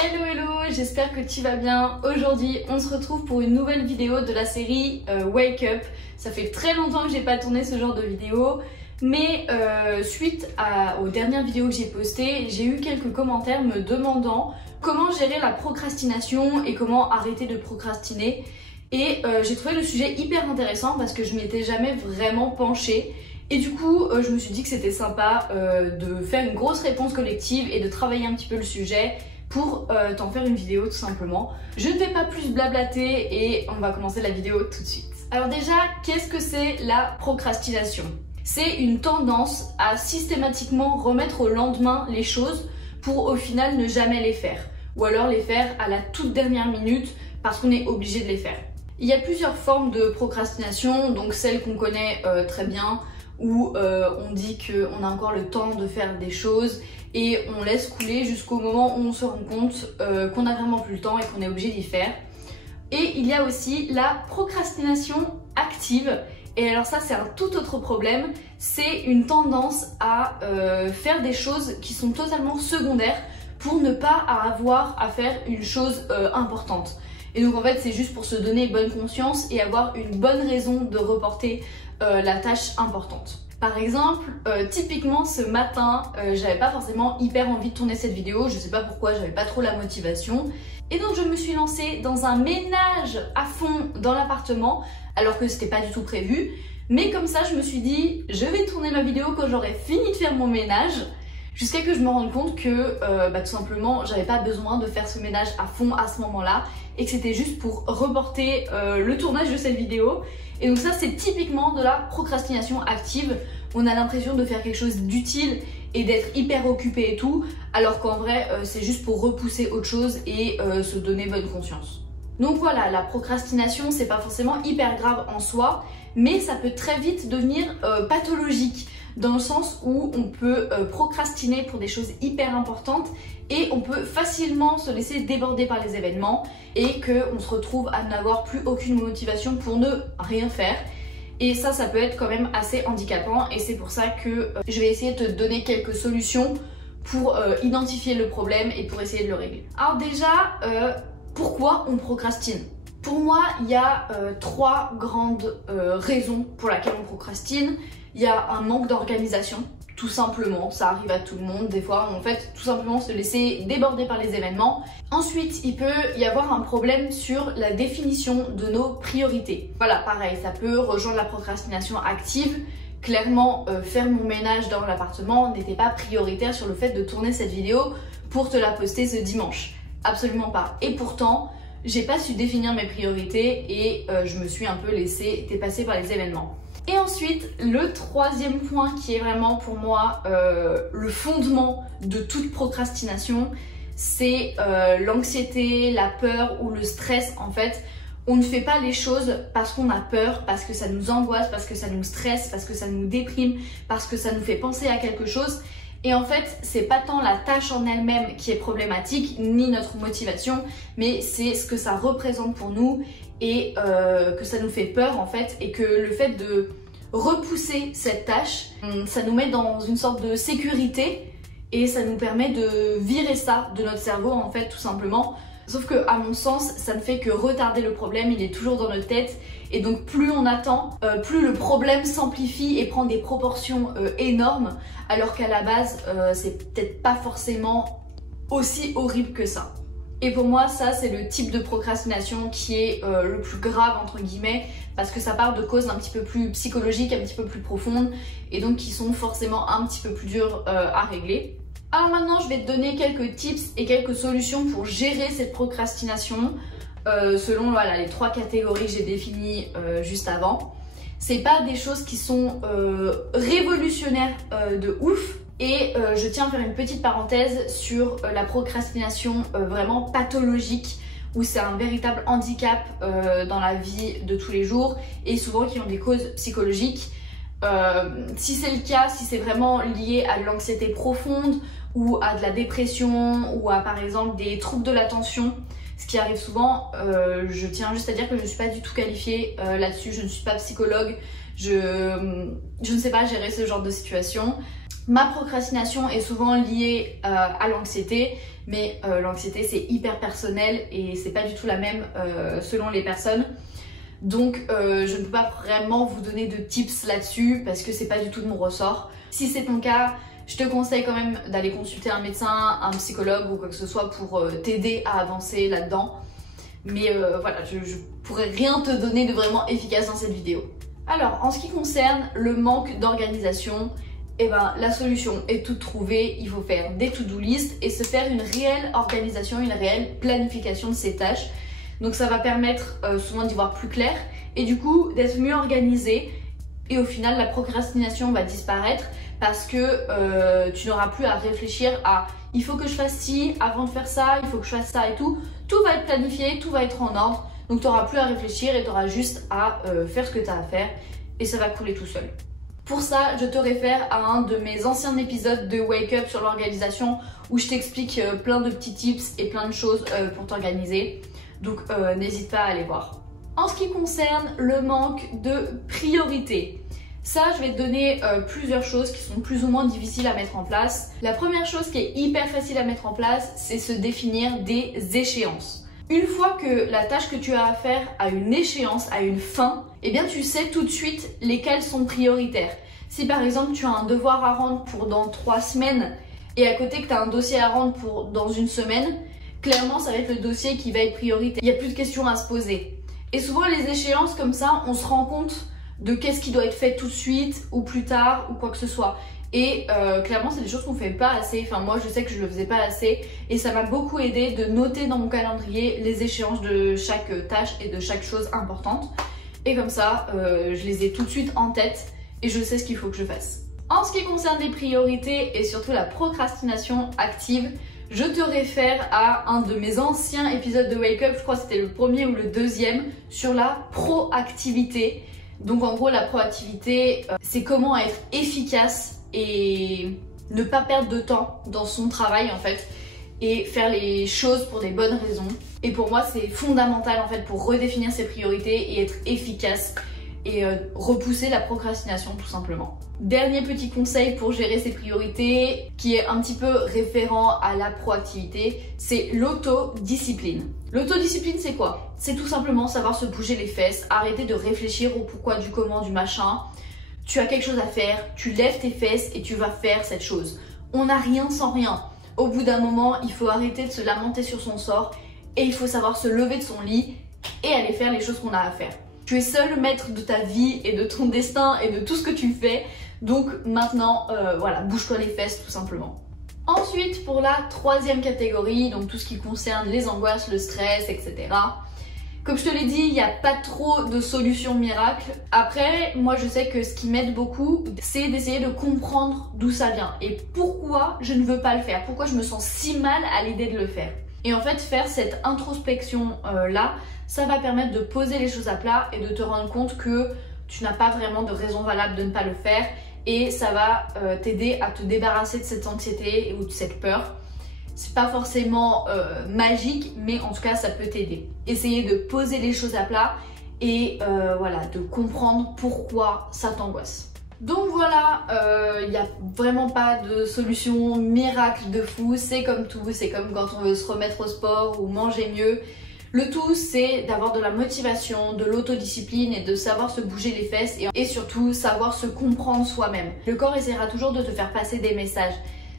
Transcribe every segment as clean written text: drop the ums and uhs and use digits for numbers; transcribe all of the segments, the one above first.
Hello hello, j'espère que tu vas bien. Aujourd'hui on se retrouve pour une nouvelle vidéo de la série Wake Up. Ça fait très longtemps que j'ai pas tourné ce genre de vidéo, mais suite aux dernières vidéos que j'ai postées, j'ai eu quelques commentaires me demandant comment gérer la procrastination et comment arrêter de procrastiner. Et j'ai trouvé le sujet hyper intéressant parce que je m'y étais jamais vraiment penchée. Et du coup, je me suis dit que c'était sympa de faire une grosse réponse collective et de travailler un petit peu le sujet pour t'en faire une vidéo tout simplement. Je ne vais pas plus blablater et on va commencer la vidéo tout de suite. Alors déjà, qu'est-ce que c'est la procrastination? C'est une tendance à systématiquement remettre au lendemain les choses pour au final ne jamais les faire. Ou alors les faire à la toute dernière minute parce qu'on est obligé de les faire. Il y a plusieurs formes de procrastination, donc celle qu'on connaît très bien, où on dit qu'on a encore le temps de faire des choses et on laisse couler jusqu'au moment où on se rend compte qu'on n'a vraiment plus le temps et qu'on est obligé d'y faire. Et il y a aussi la procrastination active. Et alors ça c'est un tout autre problème, c'est une tendance à faire des choses qui sont totalement secondaires pour ne pas avoir à faire une chose importante. Et donc en fait c'est juste pour se donner bonne conscience et avoir une bonne raison de reporter la tâche importante. Par exemple, typiquement ce matin, j'avais pas forcément hyper envie de tourner cette vidéo, je sais pas pourquoi, j'avais pas trop la motivation. Et donc je me suis lancée dans un ménage à fond dans l'appartement, alors que c'était pas du tout prévu. Mais comme ça, je me suis dit, je vais tourner ma vidéo quand j'aurai fini de faire mon ménage. Jusqu'à que je me rende compte que tout simplement, j'avais pas besoin de faire ce ménage à fond à ce moment-là. Et que c'était juste pour reporter le tournage de cette vidéo. Et donc ça c'est typiquement de la procrastination active. On a l'impression de faire quelque chose d'utile et d'être hyper occupé et tout, alors qu'en vrai c'est juste pour repousser autre chose et se donner bonne conscience. Donc voilà, la procrastination c'est pas forcément hyper grave en soi, mais ça peut très vite devenir pathologique, dans le sens où on peut procrastiner pour des choses hyper importantes et on peut facilement se laisser déborder par les événements et qu'on se retrouve à n'avoir plus aucune motivation pour ne rien faire. Et ça peut être quand même assez handicapant et c'est pour ça que je vais essayer de te donner quelques solutions pour identifier le problème et pour essayer de le régler. Alors déjà, pourquoi on procrastine? Pour moi, il y a trois grandes raisons pour lesquelles on procrastine. Il y a un manque d'organisation, tout simplement, ça arrive à tout le monde, des fois en fait tout simplement se laisser déborder par les événements. Ensuite, il peut y avoir un problème sur la définition de nos priorités. Voilà, pareil, ça peut rejoindre la procrastination active. Clairement, faire mon ménage dans l'appartement n'était pas prioritaire sur le fait de tourner cette vidéo pour te la poster ce dimanche. Absolument pas. Et pourtant, j'ai pas su définir mes priorités et je me suis un peu laissée dépasser par les événements. Et ensuite, le troisième point qui est vraiment pour moi le fondement de toute procrastination, c'est l'anxiété, la peur ou le stress. En fait, on ne fait pas les choses parce qu'on a peur, parce que ça nous angoisse, parce que ça nous stresse, parce que ça nous déprime, parce que ça nous fait penser à quelque chose. Et en fait, c'est pas tant la tâche en elle-même qui est problématique, ni notre motivation, mais c'est ce que ça représente pour nous et que ça nous fait peur en fait, et que le fait de repousser cette tâche, ça nous met dans une sorte de sécurité et ça nous permet de virer ça de notre cerveau en fait, tout simplement. Sauf que à mon sens, ça ne fait que retarder le problème, il est toujours dans notre tête et donc plus on attend, plus le problème s'amplifie et prend des proportions énormes, alors qu'à la base, c'est peut-être pas forcément aussi horrible que ça. Et pour moi, ça c'est le type de procrastination qui est le plus grave entre guillemets, parce que ça part de causes un petit peu plus psychologiques, un petit peu plus profondes et donc qui sont forcément un petit peu plus dures à régler. Alors maintenant, je vais te donner quelques tips et quelques solutions pour gérer cette procrastination selon voilà, les trois catégories que j'ai définies juste avant. C'est pas des choses qui sont révolutionnaires de ouf. Et je tiens à faire une petite parenthèse sur la procrastination vraiment pathologique, où c'est un véritable handicap dans la vie de tous les jours et souvent qui ont des causes psychologiques. Si c'est le cas, si c'est vraiment lié à de l'anxiété profonde ou à de la dépression ou à par exemple des troubles de l'attention, ce qui arrive souvent, je tiens juste à dire que je ne suis pas du tout qualifiée là-dessus, je ne suis pas psychologue, je ne sais pas gérer ce genre de situation. Ma procrastination est souvent liée à l'anxiété, mais l'anxiété c'est hyper personnel et c'est pas du tout la même selon les personnes. Donc je ne peux pas vraiment vous donner de tips là-dessus parce que c'est pas du tout de mon ressort. Si c'est ton cas, je te conseille quand même d'aller consulter un médecin, un psychologue ou quoi que ce soit pour t'aider à avancer là-dedans. Mais voilà, je pourrais rien te donner de vraiment efficace dans cette vidéo. Alors, en ce qui concerne le manque d'organisation, eh ben, la solution est toute trouvée. Il faut faire des to-do list et se faire une réelle organisation, une réelle planification de ses tâches. Donc ça va permettre souvent d'y voir plus clair et du coup d'être mieux organisé. Et au final, la procrastination va disparaître parce que tu n'auras plus à réfléchir à il faut que je fasse ci avant de faire ça, il faut que je fasse ça et tout. Tout va être planifié, tout va être en ordre. Donc tu n'auras plus à réfléchir et tu auras juste à faire ce que tu as à faire et ça va couler tout seul. Pour ça, je te réfère à un de mes anciens épisodes de Wake Up sur l'organisation où je t'explique plein de petits tips et plein de choses pour t'organiser. Donc n'hésite pas à aller voir. En ce qui concerne le manque de priorité, ça je vais te donner plusieurs choses qui sont plus ou moins difficiles à mettre en place. La première chose qui est hyper facile à mettre en place, c'est se définir des échéances. Une fois que la tâche que tu as à faire a une échéance, a une fin, eh bien tu sais tout de suite lesquelles sont prioritaires. Si par exemple tu as un devoir à rendre pour dans 3 semaines et à côté que tu as un dossier à rendre pour dans 1 semaine, clairement ça va être le dossier qui va être prioritaire. Il n'y a plus de questions à se poser. Et souvent les échéances comme ça, on se rend compte de qu'est-ce qui doit être fait tout de suite ou plus tard ou quoi que ce soit. Et clairement c'est des choses qu'on fait pas assez, enfin moi je sais que je le faisais pas assez et ça m'a beaucoup aidé de noter dans mon calendrier les échéances de chaque tâche et de chaque chose importante et comme ça je les ai tout de suite en tête et je sais ce qu'il faut que je fasse. En ce qui concerne les priorités et surtout la procrastination active, je te réfère à un de mes anciens épisodes de Wake Up, je crois que c'était le premier ou le deuxième, sur la proactivité. Donc en gros la proactivité c'est comment être efficace et ne pas perdre de temps dans son travail en fait et faire les choses pour des bonnes raisons. Et pour moi c'est fondamental en fait pour redéfinir ses priorités et être efficace et repousser la procrastination tout simplement. Dernier petit conseil pour gérer ses priorités qui est un petit peu référent à la proactivité, c'est l'autodiscipline. L'autodiscipline c'est quoi? C'est tout simplement savoir se bouger les fesses, arrêter de réfléchir au pourquoi du comment du machin. Tu as quelque chose à faire, tu lèves tes fesses et tu vas faire cette chose. On n'a rien sans rien. Au bout d'un moment, il faut arrêter de se lamenter sur son sort et il faut savoir se lever de son lit et aller faire les choses qu'on a à faire. Tu es seul maître de ta vie et de ton destin et de tout ce que tu fais. Donc maintenant, voilà, bouge-toi les fesses tout simplement. Ensuite, pour la troisième catégorie, donc tout ce qui concerne les angoisses, le stress, etc. Comme je te l'ai dit, il n'y a pas trop de solutions miracles. Après, moi je sais que ce qui m'aide beaucoup, c'est d'essayer de comprendre d'où ça vient et pourquoi je ne veux pas le faire, pourquoi je me sens si mal à l'idée de le faire. Et en fait, faire cette introspection là, ça va permettre de poser les choses à plat et de te rendre compte que tu n'as pas vraiment de raison valable de ne pas le faire et ça va t'aider à te débarrasser de cette anxiété ou de cette peur. C'est pas forcément magique, mais en tout cas ça peut t'aider. Essayer de poser les choses à plat et voilà, de comprendre pourquoi ça t'angoisse. Donc voilà, il n'y a vraiment pas de solution miracle de fou, c'est comme tout, c'est comme quand on veut se remettre au sport ou manger mieux. Le tout c'est d'avoir de la motivation, de l'autodiscipline et de savoir se bouger les fesses et surtout savoir se comprendre soi-même. Le corps essaiera toujours de te faire passer des messages.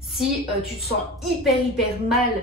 Si tu te sens hyper mal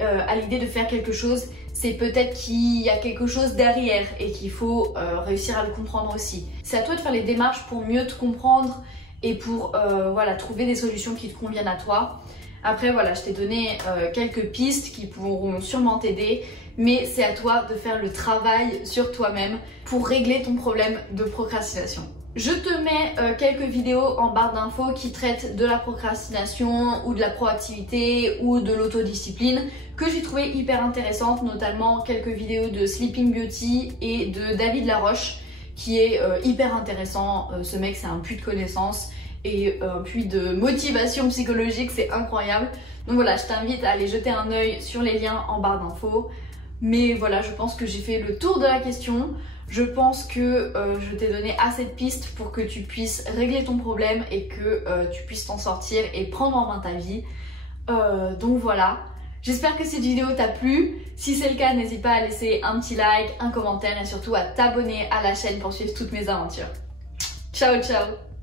à l'idée de faire quelque chose, c'est peut-être qu'il y a quelque chose derrière et qu'il faut réussir à le comprendre aussi. C'est à toi de faire les démarches pour mieux te comprendre et pour voilà, trouver des solutions qui te conviennent à toi. Après voilà, je t'ai donné quelques pistes qui pourront sûrement t'aider, mais c'est à toi de faire le travail sur toi-même pour régler ton problème de procrastination. Je te mets quelques vidéos en barre d'infos qui traitent de la procrastination ou de la proactivité ou de l'autodiscipline que j'ai trouvé hyper intéressantes, notamment quelques vidéos de Sleeping Beauty et de David Laroche qui est hyper intéressant. Ce mec c'est un puits de connaissances et un puits de motivation psychologique, c'est incroyable. Donc voilà, je t'invite à aller jeter un œil sur les liens en barre d'infos. Mais voilà, je pense que j'ai fait le tour de la question. Je pense que je t'ai donné assez de pistes pour que tu puisses régler ton problème et que tu puisses t'en sortir et prendre en main ta vie. Donc voilà, j'espère que cette vidéo t'a plu. Si c'est le cas, n'hésite pas à laisser un petit like, un commentaire et surtout à t'abonner à la chaîne pour suivre toutes mes aventures. Ciao ciao!